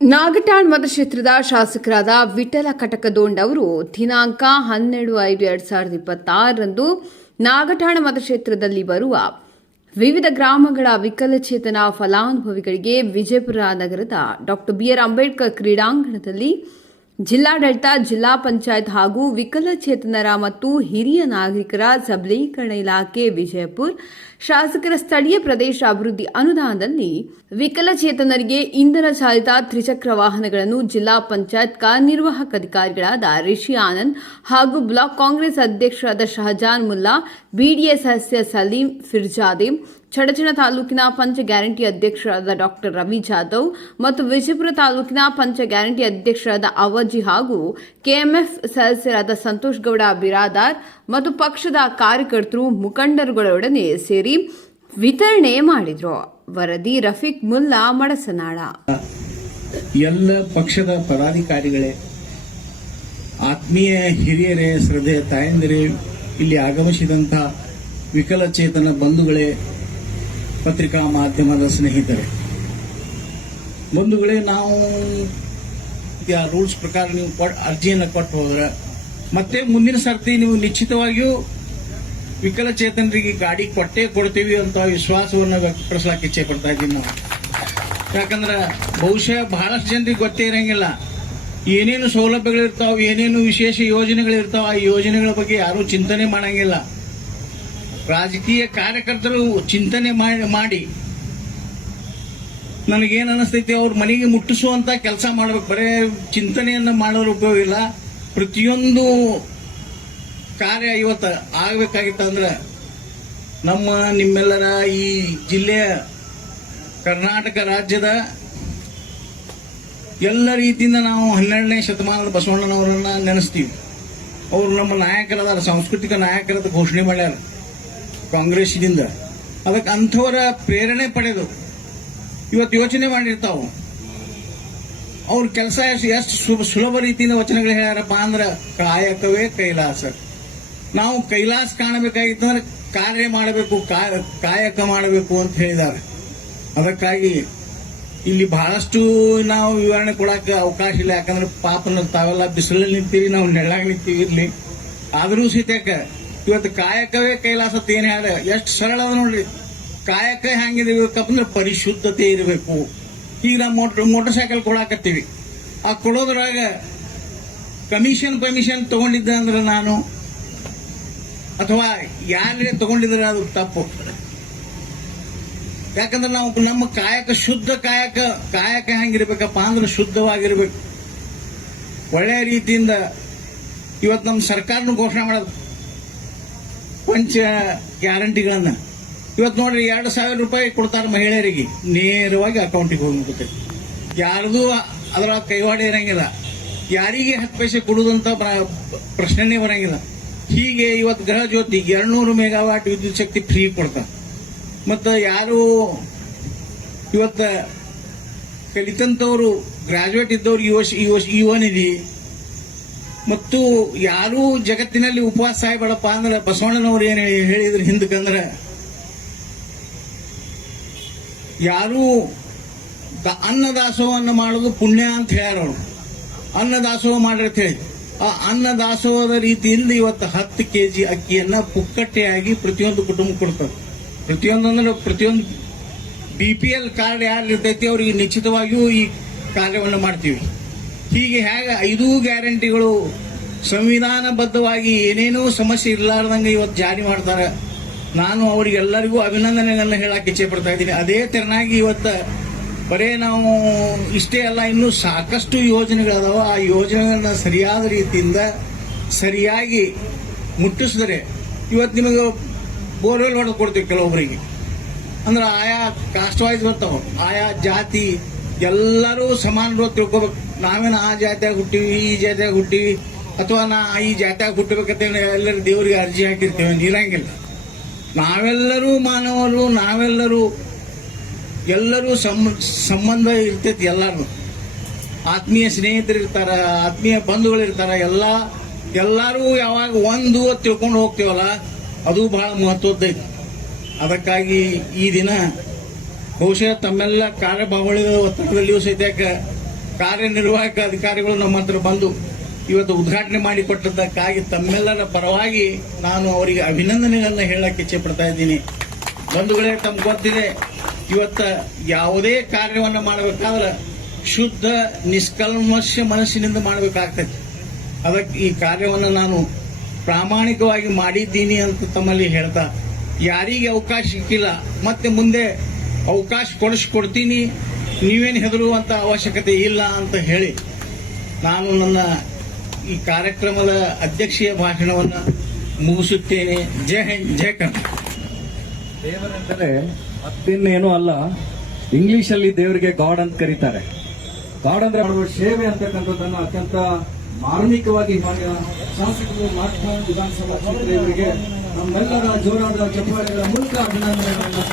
ನಾಗಠಾಣ್ ಮತಕ್ಷೇತ್ರದ ಶಾಸಕರಾದ ವಿಠಲ ಕಟಕದೋಂಡ್ ಅವರು ದಿನಾಂಕ 12/5/2026ರಂದು ನಾಗಠಾಣ್ ಮತಕ್ಷೇತ್ರದಲ್ಲಿ ಬರುವ ವಿವಿಧ ಗ್ರಾಮಗಳ ವಿಕಲಚೇತನ ಫಲಾನುಭವಿಗಳಿಗೆ ವಿಜಯಪುರ ನಗರದ ಡಾ ಬಿಆರ್ ಅಂಬೇಡ್ಕರ್ ಕ್ರೀಡಾಂಗಣದಲ್ಲಿ ಜಿಲ್ಲಾಡಳಿತ, ಜಿಲ್ಲಾ ಪಂಚಾಯತ್ ಹಾಗೂ ವಿಕಲಚೇತನರ ಮತ್ತು ಹಿರಿಯ ನಾಗರಿಕರ ಸಬಲೀಕರಣ ಇಲಾಖೆ ವಿಜಯಪುರ ಶಾಸಕರ ಸ್ಥಳೀಯ ಪ್ರದೇಶ ಅಭಿವೃದ್ಧಿ ಅನುದಾನದಲ್ಲಿ ವಿಕಲಚೇತನರಿಗೆ ಇಂಧನ ಚಾಲಿತ ತ್ರಿಚಕ್ರ ವಾಹನಗಳನ್ನು ಜಿಲ್ಲಾ ಪಂಚಾಯತ್ ಕಾರ್ಯನಿರ್ವಾಹಕ ಅಧಿಕಾರಿಗಳಾದ ರಿಷಿ ಆನಂದ್ ಹಾಗೂ ಬ್ಲಾಕ್ ಕಾಂಗ್ರೆಸ್ ಅಧ್ಯಕ್ಷರಾದ ಶಹಜಾನ್ ಮುಲ್ಲಾ, ಬಿಡಿಎ ಸದಸ್ಯ ಸಲೀಂ ಫಿರ್ಜಾದೆ, ಚಡಚಣ ತಾಲೂಕಿನ ಪಂಚ ಗ್ಯಾರಂಟಿ ಅಧ್ಯಕ್ಷರಾದ ಡಾ ರವಿ ಜಾಧವ್ ಮತ್ತು ವಿಜಯಪುರ ತಾಲೂಕಿನ ಪಂಚ ಗ್ಯಾರಂಟಿ ಅಧ್ಯಕ್ಷರಾದ ಅವಜಿ ಹಾಗೂ ಕೆಎಂಎಫ್ ಸದಸ್ಯರಾದ ಸಂತೋಷ್ ಗೌಡ ಬಿರಾದಾರ್ ಮತ್ತು ಪಕ್ಷದ ಕಾರ್ಯಕರ್ತರು, ಮುಖಂಡರುಗಳೊಡನೆ ಸೇರಿ ವಿತರಣೆ ಮಾಡಿದರು. ವರದಿ ರಫೀಕ್ ಮುಲ್ಲಾ, ಮಡಸನಾಳ. ಎಲ್ಲ ಪಕ್ಷದ ಪದಾಧಿಕಾರಿಗಳೇ, ಆತ್ಮೀಯ ಹಿರಿಯರೇ, ಶ್ರದ್ಧೆಯ ತಾಯಂದಿರೇ, ಇಲ್ಲಿ ಆಗಮಿಸಿದಂತಹ ವಿಕಲಚೇತನ ಬಂಧುಗಳೇ, ಪತ್ರಿಕಾ ಮಾಧ್ಯಮದ ಸ್ನೇಹಿತರೆ, ಬಂಧುಗಳೇ, ನಾವು ರೂಲ್ಸ್ ಪ್ರಕಾರ ನೀವು ಅರ್ಜಿಯನ್ನು ಕೊಟ್ಟು ಹೋದ್ರೆ ಮತ್ತೆ ಮುಂದಿನ ಸರ್ತಿ ನೀವು ನಿಶ್ಚಿತವಾಗಿಯೂ ವಿಕಲಚೇತನರಿಗೆ ಗಾಡಿ ಕೊಟ್ಟೇ ಕೊಡ್ತೀವಿ ಅಂತ ವಿಶ್ವಾಸವನ್ನು ವ್ಯಕ್ತಪಡಿಸಲಿಕ್ಕೆ ಇಚ್ಛೆ ಪಡ್ತಾ ಇದ್ದೀವಿ ನಾವು. ಯಾಕಂದ್ರೆ ಬಹುಶಃ ಬಹಳಷ್ಟು ಜನರಿಗೆ ಗೊತ್ತೇ ಇರಂಗಿಲ್ಲ ಏನೇನು ಸೌಲಭ್ಯಗಳಿರ್ತಾವ, ಏನೇನು ವಿಶೇಷ ಯೋಜನೆಗಳಿರ್ತಾವ, ಆ ಯೋಜನೆಗಳ ಬಗ್ಗೆ ಯಾರೂ ಚಿಂತನೆ ಮಾಡಂಗಿಲ್ಲ. ರಾಜಕೀಯ ಕಾರ್ಯಕರ್ತರು ಚಿಂತನೆ ಮಾಡಿ ನನಗೇನು ಅನಿಸ್ತೈತಿ, ಅವ್ರ ಮನೆಗೆ ಮುಟ್ಟಿಸುವಂತ ಕೆಲಸ ಮಾಡಬೇಕು. ಬರೇ ಚಿಂತನೆಯನ್ನ ಮಾಡೋದ್ರ ಉಪಯೋಗ ಇಲ್ಲ. ಪ್ರತಿಯೊಂದು ಕಾರ್ಯ ಇವತ್ತು ಆಗಬೇಕಾಗಿತ್ತಂದ್ರೆ ನಿಮ್ಮೆಲ್ಲರ ಈ ಜಿಲ್ಲೆಯ ಕರ್ನಾಟಕ ರಾಜ್ಯದ ಎಲ್ಲ ರೀತಿಯಿಂದ ನಾವು 12ನೇ ಶತಮಾನದ ಬಸವಣ್ಣನವರನ್ನ ನೆನೆಸ್ತೀವಿ. ಅವರು ನಮ್ಮ ನಾಯಕರಾದ, ಸಾಂಸ್ಕೃತಿಕ ನಾಯಕರದ ಘೋಷಣೆ ಮಾಡ್ಯಾರ ಕಾಂಗ್ರೆಸ್ನಿಂದ. ಅದಕ್ಕೆ ಅಂಥವರ ಪ್ರೇರಣೆ ಪಡೆದು ಇವತ್ತು ಯೋಚನೆ ಮಾಡಿರ್ತಾವ. ಅವ್ರ ಕೆಲಸ ಎಷ್ಟು ಸುಲಭ ರೀತಿಯಿಂದ ವಚನಗಳು ಹೇಳ್ಯಾರಪ್ಪ ಅಂದ್ರೆ, ಕಾಯಕವೇ ಕೈಲಾಸ. ನಾವು ಕೈಲಾಸ ಕಾಣಬೇಕಾಗಿತ್ತಂದ್ರೆ ಕಾರ್ಯ ಮಾಡಬೇಕು, ಕಾಯಕ ಮಾಡಬೇಕು ಅಂತ ಹೇಳಿದ್ದಾರೆ. ಅದಕ್ಕಾಗಿ ಇಲ್ಲಿ ಬಹಳಷ್ಟು ನಾವು ವಿವರಣೆ ಕೊಡಕ್ಕೆ ಅವಕಾಶ ಇಲ್ಲ. ಯಾಕಂದ್ರೆ ಪಾಪನ ತಾವೆಲ್ಲ ಬಿಸಿಲಲ್ಲಿ ನಿಂತೀವಿ, ನಾವು ನೆಳ್ಳಾಗ ನಿಂತೀವಿ. ಇರ್ಲಿ, ಆದರೂ ಸಹಿತ ಇವತ್ತು ಕಾಯಕವೇ ಕೈಲಾಸ ಅಂತ ಏನ್ ಹೇಳ, ಎಷ್ಟು ಸರಳ ಅದ ನೋಡ್ರಿ. ಕಾಯಕ ಹೆಂಗಿರ್ಬೇಕಪ್ಪ ಅಂದ್ರೆ ಪರಿಶುದ್ಧತೆ ಇರಬೇಕು. ಈಗ ನಾವು ಮೋಟರ್ ಸೈಕಲ್ ಕೊಡಾಕತ್ತೀವಿ, ಆ ಕೊಡೋದ್ರಾಗ ಕಮಿಷನ್ ತಗೊಂಡಿದ್ದೆ ಅಂದ್ರೆ ನಾನು, ಅಥವಾ ಯಾರೇ ತಗೊಂಡಿದ್ರೆ ಅದು ತಪ್ಪು. ಯಾಕಂದ್ರೆ ನಾವು ನಮ್ಮ ಕಾಯಕ ಶುದ್ಧ ಕಾಯಕ ಹೆಂಗಿರ್ಬೇಕಪ್ಪ ಅಂದ್ರೆ ಶುದ್ಧವಾಗಿರ್ಬೇಕು. ಒಳ್ಳೆಯ ರೀತಿಯಿಂದ ಇವತ್ತು ನಮ್ಮ ಸರ್ಕಾರನು ಘೋಷಣೆ ಮಾಡೋದು ಪಂಚ ಗ್ಯಾರಂಟಿಗಳನ್ನ. ಇವತ್ತು ನೋಡ್ರಿ, 2,000 ರೂಪಾಯಿ ಕೊಡ್ತಾರೆ ಮಹಿಳೆಯರಿಗೆ, ನೇರವಾಗಿ ಅಕೌಂಟಿಗೆ ಹೋಗಿ. ಯಾರದು ಅದರ ಕೈವಾಡ ಇರಂಗಿಲ್ಲ. ಯಾರಿಗೆ 10 ಪೈಸೆ ಕೊಡುವುದಂತ ಪ್ರಶ್ನೆನೇ ಬರಂಗಿಲ್ಲ. ಹೀಗೆ ಇವತ್ತು ಗೃಹ ಜ್ಯೋತಿ 200 ಮೆಗಾವಾಟ್ ವಿದ್ಯುತ್ ಶಕ್ತಿ ಫ್ರೀ ಕೊಡ್ತಾರೆ. ಮತ್ತು ಯಾರು ಇವತ್ತ ಕಲಿತಂತವರು, ಗ್ರಾಜುಯೇಟ್ ಇದ್ದವ್ರು ಯುವ ನಿಧಿ, ಮತ್ತು ಯಾರೂ ಜಗತ್ತಿನಲ್ಲಿ ಉಪವಾಸ ಸಾಯ್ಬೇಡಪ್ಪ ಅಂದ್ರೆ ಬಸವಣ್ಣನವ್ರು ಏನ್ ಹೇಳಿದ್ರು ಹಿಂದಕ್ಕಂದ್ರೆ, ಯಾರು ಅನ್ನದಾಸೋಹವನ್ನು ಮಾಡೋದು ಪುಣ್ಯ ಅಂತ ಹೇಳ್ಯಾರ ಅವರು. ಅನ್ನದಾಸೋಹ ಮಾಡ್ರತ್ ಹೇಳಿ ಆ ಅನ್ನದಾಸೋಹದ ರೀತಿಯಿಂದ ಇವತ್ತು 10 kg ಅಕ್ಕಿಯನ್ನ ಪುಕ್ಕಟ್ಟೆಯಾಗಿ ಪ್ರತಿಯೊಂದು ಕುಟುಂಬ ಕೊಡ್ತಾರೆ. ಪ್ರತಿಯೊಂದು BPL ಕಾರ್ಡ್ ಯಾರು ಇರ್ತೈತಿ ಅವರಿಗೆ ನಿಶ್ಚಿತವಾಗಿಯೂ ಈ ಕಾರ್ಯವನ್ನು ಮಾಡ್ತೀವಿ. ಹೀಗೆ ಹೇಗೆ 5 ಗ್ಯಾರಂಟಿಗಳು ಸಂವಿಧಾನಬದ್ಧವಾಗಿ ಏನೇನೂ ಸಮಸ್ಯೆ ಇರಲಾರ್ದಂಗೆ ಇವತ್ತು ಜಾರಿ ಮಾಡ್ತಾರೆ. ನಾನು ಅವರಿಗೆಲ್ಲರಿಗೂ ಅಭಿನಂದನೆಗಳನ್ನ ಹೇಳಕ್ಕೆ ಇಚ್ಛೆ ಪಡ್ತಾ ಇದ್ದೀನಿ. ಅದೇ ತೆರನಾಗಿ ಇವತ್ತು ಬರೇ ನಾವು ಇಷ್ಟೇ ಅಲ್ಲ, ಇನ್ನೂ ಸಾಕಷ್ಟು ಯೋಜನೆಗಳದಾವ. ಆ ಯೋಜನೆಗಳನ್ನ ಸರಿಯಾದ ರೀತಿಯಿಂದ ಸರಿಯಾಗಿ ಮುಟ್ಟಿಸಿದ್ರೆ ಇವತ್ತು ನಿಮಗೆ ಬೋರ್ವೆಲ್ ಹೊಡೆದು ಕೊಡ್ತೀವಿ ಕೆಲವೊಬ್ಬರಿಗೆ. ಅಂದ್ರೆ ಆಯಾ ಕಾಸ್ಟ್ ವೈಸ್ ಬರ್ತಾವ, ಆಯಾ ಜಾತಿ ಎಲ್ಲರೂ ಸಮಾನ ತಿಳ್ಕೊಬೇಕು. ನಾವೇನು ಆ ಜಾತಿಯಾಗ ಹುಟ್ಟಿವಿ, ಈ ಜಾತಿಯಾಗ ಹುಟ್ಟಿವಿ, ಅಥವಾ ನಾ ಈ ಜಾತಿಯಾಗ ಹುಟ್ಟಬೇಕಂತ ಎಲ್ಲರೂ ದೇವರಿಗೆ ಅರ್ಜಿ ಹಾಕಿರ್ತೇವೆ, ಇರಂಗಿಲ್ಲ. ನಾವೆಲ್ಲರೂ ಮಾನವರು, ನಾವೆಲ್ಲರೂ ಎಲ್ಲರೂ ಸಂಬಂಧ ಇರ್ತೈತಿ. ಎಲ್ಲರೂ ಆತ್ಮೀಯ ಸ್ನೇಹಿತರು ಇರ್ತಾರ, ಆತ್ಮೀಯ ಬಂಧುಗಳು ಇರ್ತಾರ. ಎಲ್ಲರೂ ಯಾವಾಗ ಒಂದು ತಿಳ್ಕೊಂಡು ಹೋಗ್ತೀವಲ್ಲ, ಅದು ಬಹಳ ಮಹತ್ವದ್ದೈತಿ. ಅದಕ್ಕಾಗಿ ಈ ದಿನ ಬಹುಶಃ ತಮ್ಮೆಲ್ಲ ಕಾರ್ಯಬಾಹುಳ್ಯದ ಒತ್ತಡದಲ್ಲಿಯೂ ಸಹಿತ ಕಾರ್ಯನಿರ್ವಾಹಕ ಅಧಿಕಾರಿಗಳು ನಮ್ಮ ಹತ್ರ ಬಂದು ಇವತ್ತು ಉದ್ಘಾಟನೆ ಮಾಡಿಕೊಟ್ಟದ್ದಕ್ಕಾಗಿ ತಮ್ಮೆಲ್ಲರ ಪರವಾಗಿ ನಾನು ಅವರಿಗೆ ಅಭಿನಂದನೆಗಳನ್ನು ಹೇಳಕ್ಕೆ ಇಚ್ಛೆ ಪಡ್ತಾ ಇದ್ದೀನಿ. ಬಂಧುಗಳೇ, ತಮ್ಗೆ ಗೊತ್ತಿದೆ, ಇವತ್ತ ಯಾವುದೇ ಕಾರ್ಯವನ್ನು ಮಾಡಬೇಕಾದ್ರೆ ಶುದ್ಧ ನಿಷ್ಕಲ್ಮಶ ಮನಸ್ಸಿನಿಂದ ಮಾಡಬೇಕಾಗ್ತದೆ. ಅದಕ್ಕೆ ಈ ಕಾರ್ಯವನ್ನು ನಾನು ಪ್ರಾಮಾಣಿಕವಾಗಿ ಮಾಡಿದ್ದೀನಿ ಅಂತ ತಮ್ಮಲ್ಲಿ ಹೇಳ್ತಾ, ಯಾರಿಗೆ ಅವಕಾಶ ಸಿಕ್ಕಿಲ್ಲ ಮತ್ತೆ ಮುಂದೆ ಅವಕಾಶ ಕೊಡಿಸ್ಕೊಡ್ತೀನಿ, ನೀವೇನು ಹೆದರುವಂತ ಅವಶ್ಯಕತೆ ಇಲ್ಲ ಅಂತ ಹೇಳಿ ನಾನು ನನ್ನ ಈ ಕಾರ್ಯಕ್ರಮದ ಅಧ್ಯಕ್ಷೀಯ ಭಾಷಣವನ್ನು ಮುಗಿಸುತ್ತೇನೆ. ಜೈ ಹಿಂದ್, ಜೈ ಕರ್ನಾಟಕ. ದೇವರೆಂದರೆ ಮತ್ತಿನ್ನೇನು ಅಲ್ಲ, ಇಂಗ್ಲಿಷ್ ಅಲ್ಲಿ ದೇವರಿಗೆ ಗಾಡ್ ಅಂತ ಕರೀತಾರೆ. ಗಾಡ್ ಅಂದ್ರೆ ಮಾಡುವ ಸೇವೆ ಅಂತಕ್ಕಂಥದ್ದನ್ನು ಅತ್ಯಂತ ಮಾರ್ಮಿಕವಾಗಿ ಶಾಸಕರು ಮಹಾತ್ಮ ವಿಧಾನಸಭಾ ಕ್ಷೇತ್ರ ಇವರಿಗೆ ನಮ್ಮೆಲ್ಲರ ಜೋರಾದ ಚಪ್ಪಾಳೆಗಳ ಮೂಲಕ ಅಭಿನಂದನೆಗಳನ್ನು